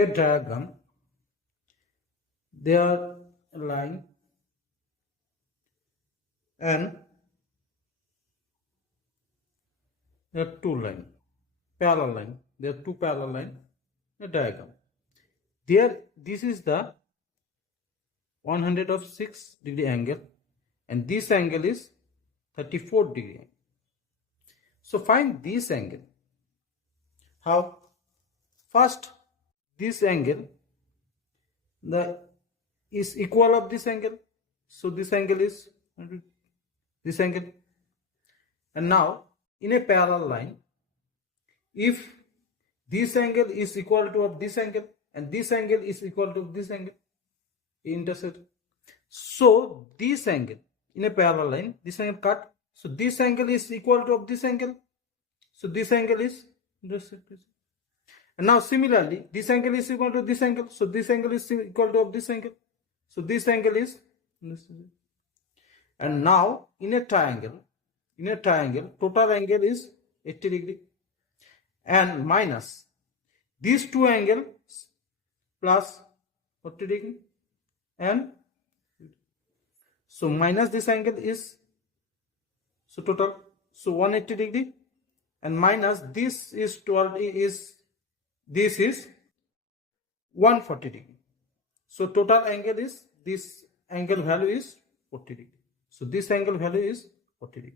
a diagram. There are a line and there are two lines, parallel line. There are two parallel lines, a diagram. There, this is the 106 degree angle, and this angle is 34 degree. So find this angle. How? First, this angle is equal of this angle. So this angle is this angle. And now in a parallel line, if this angle is equal to of this angle and this angle is equal to this angle, intersect. So this angle in a parallel line, this angle cut. So this angle is equal to of this angle. So this angle is intersect. And now similarly, this angle is equal to this angle. So this angle is equal to of this angle. So this angle is this. And now in a triangle, total angle is 80 degree and minus these two angles plus 40 degree, and so minus this angle is, so total, so 180 degree, and minus this is 12 is, this is 140 degree. So total angle is, this angle value is 40 degree. So this angle value is 40 degree.